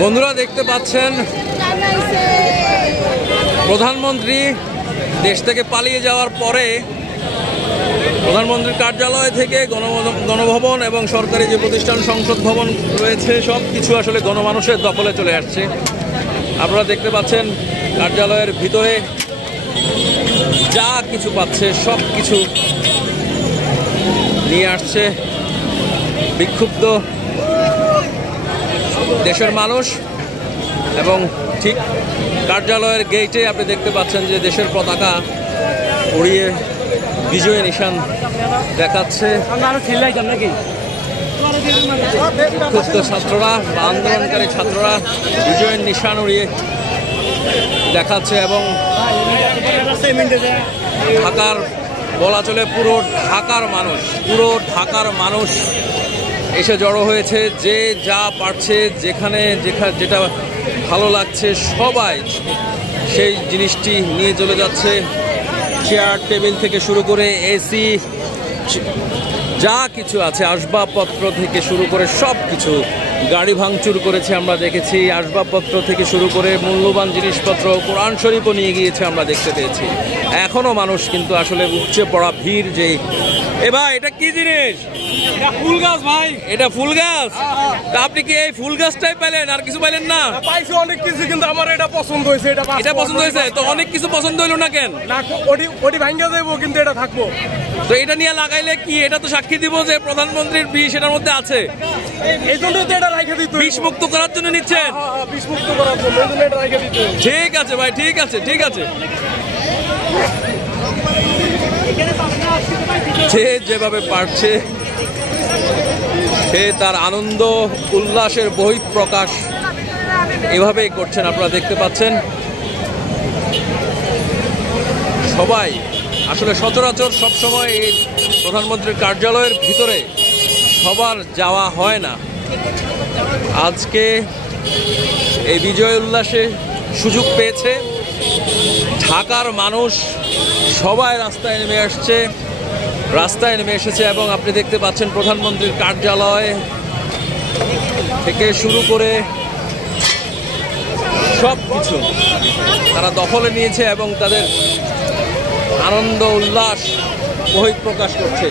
বন্ধুরা দেখতে পাচ্ছেন প্রধানমন্ত্রী দেশ থেকে পালিয়ে যাওয়ার পরে প্রধানমন্ত্রীর কার্যালয় থেকে গণভবন এবং সরকারি যে প্রতিষ্ঠান সংসদ ভবন রয়েছে সব কিছু আসলে গণমানুষের দখলে চলে আসছে। আপনারা দেখতে পাচ্ছেন কার্যালয়ের ভিতরে যা কিছু পাচ্ছে সব কিছু নিয়ে আসছে বিক্ষুব্ধ দেশের মানুষ। এবং ঠিক কার্যালয়ের গেটে আপনি দেখতে পাচ্ছেন যে দেশের পতাকা উড়িয়ে বিজয় নিশান দেখাচ্ছে বিক্ষুব্ধ ছাত্ররা বা আন্দোলনকারী ছাত্ররা বিজয়ের নিশান উড়িয়ে দেখাচ্ছে। এবং ঢাকার বলা চলে পুরো ঢাকার মানুষ এসে জড়ো হয়েছে। যে যা পারছে যেখানে যেটা ভালো লাগছে সবাই সেই জিনিসটি নিয়ে চলে যাচ্ছে। চেয়ার টেবিল থেকে শুরু করে এসি যা কিছু আছে আসবাবপত্র থেকে শুরু করে সব কিছু গাড়ি ভাঙচুর করেছে আমরা দেখেছি। আসবাবপত্র থেকে শুরু করে মূল্যবান জিনিসপত্র কোরআন শরীফও নিয়ে গিয়েছে আমরা দেখতে পেয়েছি। এখনো মানুষ কিন্তু আসলে উপচে পড়া ভিড়। যে এ ভাই এটা কি জিনিস? এটা ফুল গাছ ভাই। এটা ফুল গাছ? তা আপনি কি এই ফুল গাছটাই পেলেন আর কিছু পাইলেন না? পাইছি অনেক কিছু কিন্তু আমার এটা পছন্দ হয়েছে। এটা পছন্দ হয়েছে তো অনেক কিছু পছন্দ হইলো না কেন? না ওটি ভাঙ্গা যাইবো কিন্তু এটা থাকবো। তো এটা নিয়ে লাগাইলে কি এটা তো সাক্ষী দিব যে প্রধানমন্ত্রীর বিষ এটার মধ্যে আছে। এই জন্য তো এটা রাইখা দিতে বিষ মুক্ত করার জন্য নিচ্ছেন? বিষ মুক্ত করার জন্য এই জন্য এটা রাইখা দিতে। ঠিক আছে ভাই, ঠিক আছে ঠিক আছে। সে যেভাবে পারছে সে তার আনন্দ উল্লাসের বহিঃপ্রকাশ এভাবেই করছেন। আপনারা দেখতে পাচ্ছেন সবাই আসলে সচরাচর সবসময় এই প্রধানমন্ত্রীর কার্যালয়ের ভিতরে সবার যাওয়া হয় না। আজকে এই বিজয় উল্লাসে সুযোগ পেয়েছে। ঢাকার মানুষ সবাই রাস্তায় নেমে এসেছে এবং আপনি দেখতে পাচ্ছেন প্রধানমন্ত্রীর কার্যালয় থেকে শুরু করে সব কিছু তারা দখলে নিয়েছে এবং তাদের আনন্দ উল্লাস বহিঃপ্রকাশ করছে।